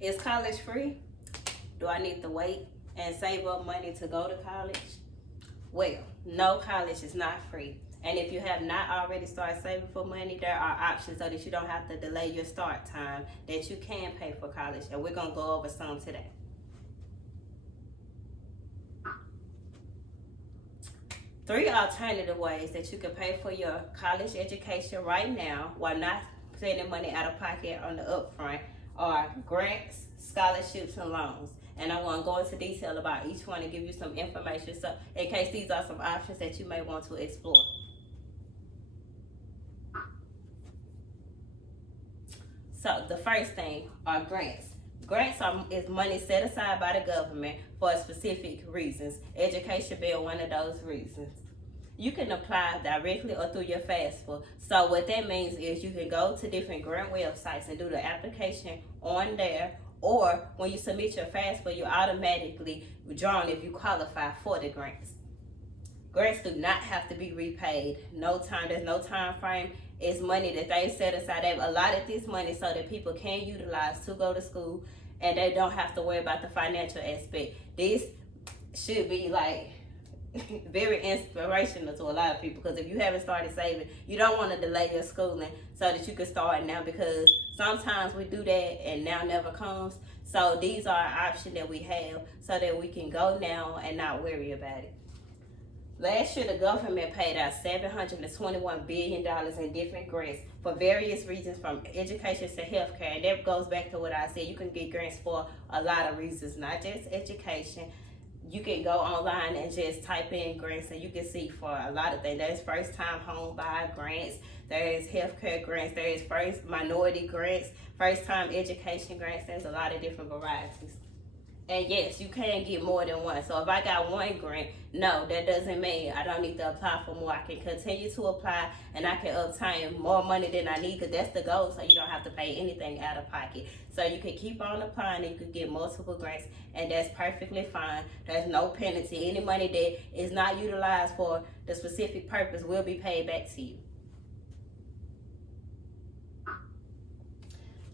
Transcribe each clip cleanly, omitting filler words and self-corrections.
Is college free? Do I need to wait and save up money to go to college? Well, no, college is not free. And if you have not already started saving for money, there are options so that you don't have to delay your start time, that you can pay for college. And we're going to go over some today. Three alternative ways that you can pay for your college education right now while not spending money out of pocket on the upfront are grants, scholarships, and loans. And I want to go into detail about each one and give you some information so in case these are some options that you may want to explore. So the first thing are grants. Grants is money set aside by the government for specific reasons. Education being one of those reasons. You can apply directly or through your FAFSA. So what that means is you can go to different grant websites and do the application on there, or when you submit your FAFSA, you're automatically drawn if you qualify for the grants. Grants do not have to be repaid. There's no time frame. It's money that they set aside. They've allotted this money so that people can utilize to go to school and they don't have to worry about the financial aspect. This should be like very inspirational to a lot of people, because if you haven't started saving, you don't want to delay your schooling so that you can start now, because sometimes we do that and now never comes. So these are an option that we have so that we can go now and not worry about it. Last year, the government paid out $721 billion in different grants for various reasons, from education to healthcare. And that goes back to what I said. You can get grants for a lot of reasons, not just education. You can go online and just type in grants and you can see for a lot of things. There's first time home buy grants, there is healthcare grants, there is first minority grants, first time education grants. There's a lot of different varieties. And yes, you can get more than one. So if I got one grant, no, that doesn't mean I don't need to apply for more. I can continue to apply and I can obtain more money than I need, because that's the goal, so you don't have to pay anything out of pocket. So you can keep on applying and you can get multiple grants, and that's perfectly fine. There's no penalty. Any money that is not utilized for the specific purpose will be paid back to you.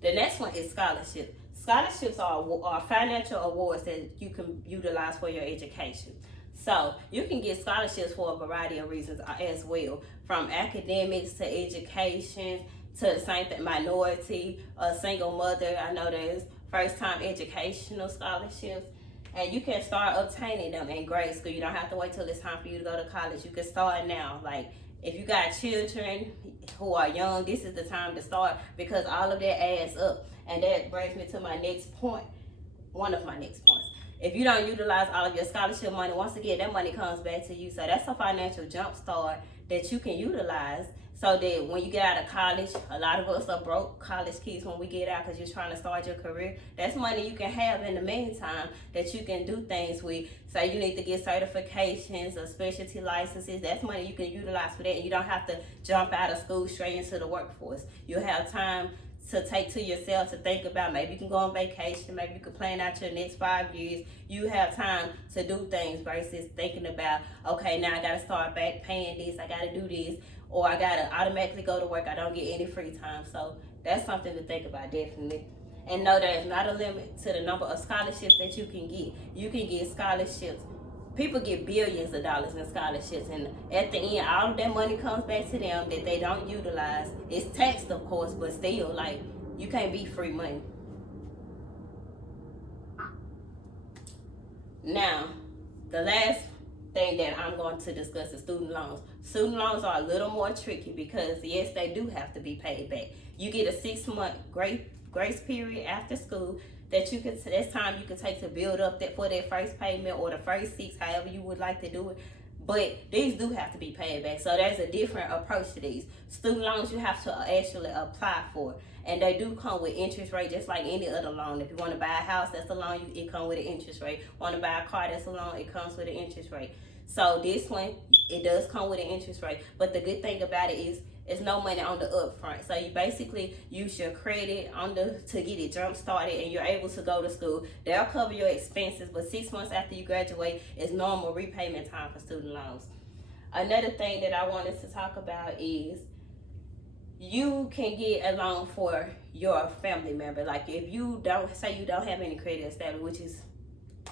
The next one is scholarship. Scholarships are financial awards that you can utilize for your education. So you can get scholarships for a variety of reasons as well, from academics to education to the same thing, minority, a single mother. I know there's first time educational scholarships, and you can start obtaining them in grade school. You don't have to wait till it's time for you to go to college. You can start now. Like, if you got children who are young, this is the time to start, because all of that adds up. And that brings me to my next point, one of my next points. If you don't utilize all of your scholarship money, once again, that money comes back to you. So that's a financial jump start that you can utilize, so that when you get out of college, a lot of us are broke college kids when we get out because you're trying to start your career. That's money you can have in the meantime that you can do things with. Say you need to get certifications or specialty licenses. That's money you can utilize for that. And you don't have to jump out of school straight into the workforce. You'll have time to take to yourself to think about, maybe you can go on vacation, maybe you can plan out your next 5 years. You have time to do things versus thinking about, okay, now I gotta start back paying this, I gotta do this, or I gotta automatically go to work, I don't get any free time. So that's something to think about, definitely. And no, there's not a limit to the number of scholarships that you can get. You can get scholarships. People get billions of dollars in scholarships, and at the end, all of that money comes back to them that they don't utilize. It's taxed, of course, but still, like, you can't be free money. Now, the last thing that I'm going to discuss is student loans. Student loans are a little more tricky because, yes, they do have to be paid back. You get a 6-month grace period after school that you can, that's time you can take to build up that for that first payment, or the first 6, however you would like to do it. But these do have to be paid back. So there's a different approach to these. Student loans you have to actually apply for. And they do come with interest rate just like any other loan. If you want to buy a house, that's a loan, it comes with an interest rate. Want to buy a car, that's a loan, it comes with an interest rate. So this one, it does come with an interest rate. But the good thing about it is, it's no money on the upfront. So you basically use your credit to get it jump started, and you're able to go to school. They'll cover your expenses, but 6 months after you graduate is normal repayment time for student loans. Another thing that I wanted to talk about is you can get a loan for your family member. Like if you don't say you don't have any credit established, which is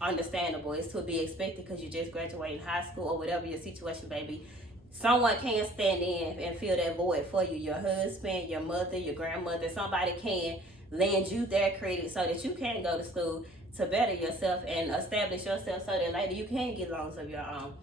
understandable, it's to be expected because you just graduated high school or whatever your situation may be. Someone can stand in and fill that void for you. Your husband, your mother, your grandmother, somebody can lend you their credit so that you can go to school to better yourself and establish yourself so that later you can get loans of your own.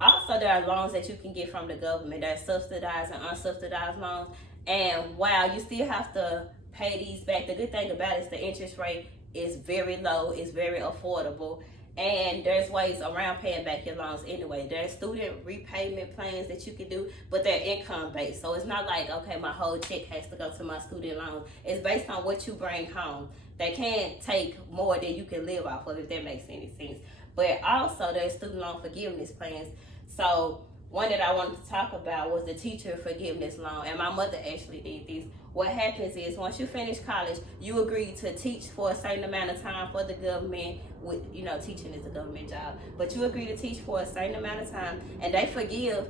Also, there are loans that you can get from the government. There are subsidized and unsubsidized loans. And while you still have to pay these back, the good thing about it is the interest rate is very low, it's very affordable, and there's ways around paying back your loans anyway. There's student repayment plans that you can do, but they're income based. So it's not like, okay, my whole check has to go to my student loan. It's based on what you bring home. They can't take more than you can live off of, if that makes any sense. But also there's student loan forgiveness plans. So one that I wanted to talk about was the teacher forgiveness loan, and my mother actually did this. What happens is once you finish college, you agree to teach for a certain amount of time for the government. With, you know, teaching is a government job, but you agree to teach for a certain amount of time, and they forgive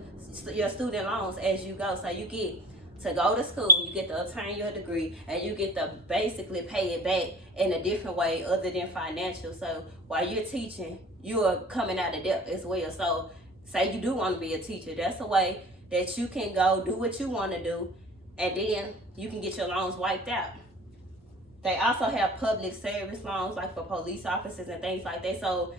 your student loans as you go. So you get to go to school, you get to obtain your degree, and you get to basically pay it back in a different way other than financial. So while you're teaching, you are coming out of debt as well. So say you do want to be a teacher, that's a way that you can go do what you want to do, and then you can get your loans wiped out. They also have public service loans, like for police officers and things like that. So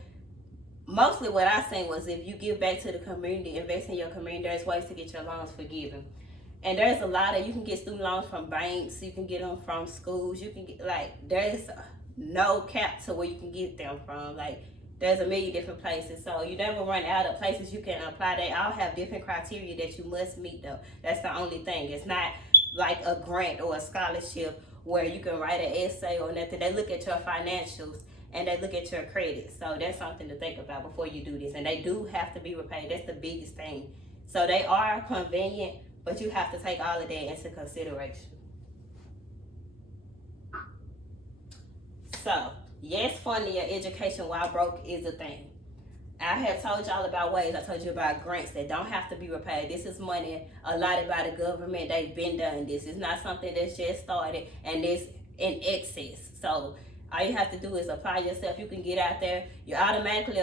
mostly what I seen was if you give back to the community, invest in your community, there's ways to get your loans forgiven. And there's a lot of, you can get student loans from banks, you can get them from schools, you can get, like, there's no cap to where you can get them from. Like, there's a million different places. So you never run out of places you can apply. They all have different criteria that you must meet though. That's the only thing. It's not like a grant or a scholarship where you can write an essay or nothing. They look at your financials and they look at your credit. So that's something to think about before you do this. And they do have to be repaid. That's the biggest thing. So they are convenient, but you have to take all of that into consideration. So, yes, funding your education while broke is a thing. I have told y'all about ways. I told you about grants that don't have to be repaid. This is money allotted by the government. They've been done this. It's not something that's just started and it's in excess. So all you have to do is apply yourself. You can get out there. You automatically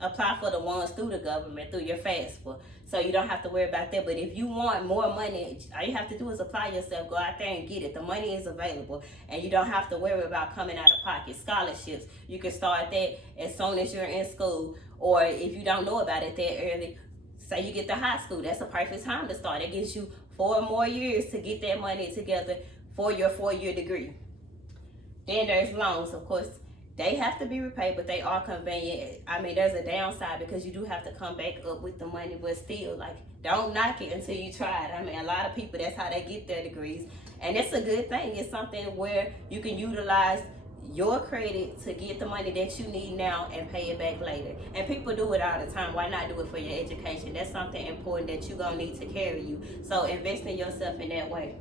apply for the ones through the government, through your FAFSA. So you don't have to worry about that. But if you want more money, all you have to do is apply yourself. Go out there and get it. The money is available. And you don't have to worry about coming out of pocket. Scholarships, you can start that as soon as you're in school. Or if you don't know about it that early, say you get to high school, that's a perfect time to start. It gives you 4 more years to get that money together for your 4-year degree. Then there's loans, of course. They have to be repaid, but they are convenient. I mean, there's a downside because you do have to come back up with the money, but still, like, don't knock it until you try it. I mean, a lot of people, that's how they get their degrees. And it's a good thing. It's something where you can utilize your credit to get the money that you need now and pay it back later. And people do it all the time. Why not do it for your education? That's something important that you're going to need to carry you. So invest in yourself in that way.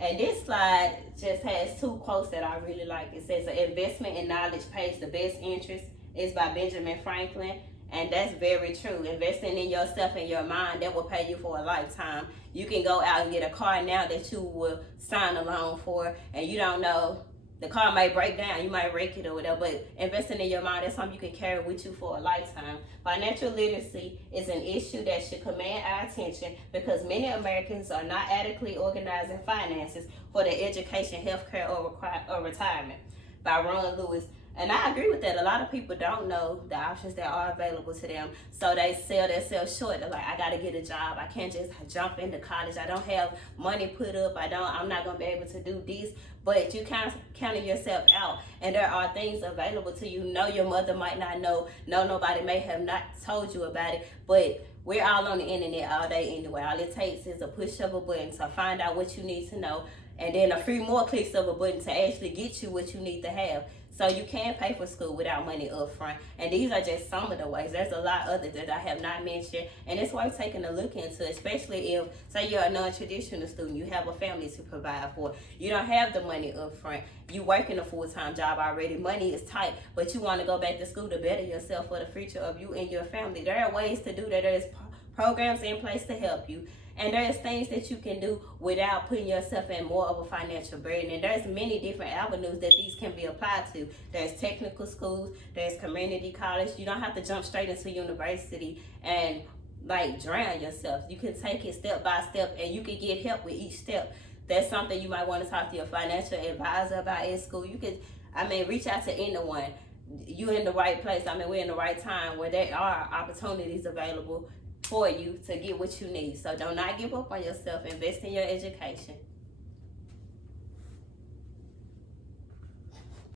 And this slide just has 2 quotes that I really like. It says, "An investment in knowledge pays the best interest." It's by Benjamin Franklin. And that's very true. Investing in yourself and your mind, that will pay you for a lifetime. You can go out and get a car now that you will sign a loan for, and you don't know, the car might break down, you might wreck it or whatever, but investing in your mind, that's something you can carry with you for a lifetime. Financial literacy is an issue that should command our attention because many Americans are not adequately organizing finances for their education, healthcare, or retirement, by Ron Lewis. And I agree with that. A lot of people don't know the options that are available to them. So they sell themselves short. They're like, I got to get a job. I can't just jump into college. I don't have money put up. I'm not going to be able to do this. But you kind of counting yourself out. And there are things available to you. No, your mother might not know. No, nobody may have not told you about it. But we're all on the internet all day anyway. All it takes is a push of a button to find out what you need to know. And then a few more clicks of a button to actually get you what you need to have. So you can pay for school without money up front. And these are just some of the ways. There's a lot other that I have not mentioned. And it's worth taking a look into, especially if, say, you're a non-traditional student, you have a family to provide for. You don't have the money up front. You working a full-time job already. Money is tight, but you want to go back to school to better yourself for the future of you and your family. There are ways to do that. There's programs in place to help you. And there's things that you can do without putting yourself in more of a financial burden. And there's many different avenues that these can be applied to. There's technical schools, there's community college. You don't have to jump straight into university and like drown yourself. You can take it step by step, and you can get help with each step. That's something you might want to talk to your financial advisor about in school. You could, reach out to anyone. You're in the right place. We're in the right time where there are opportunities available for you to get what you need. So do not give up on yourself. Invest in your education.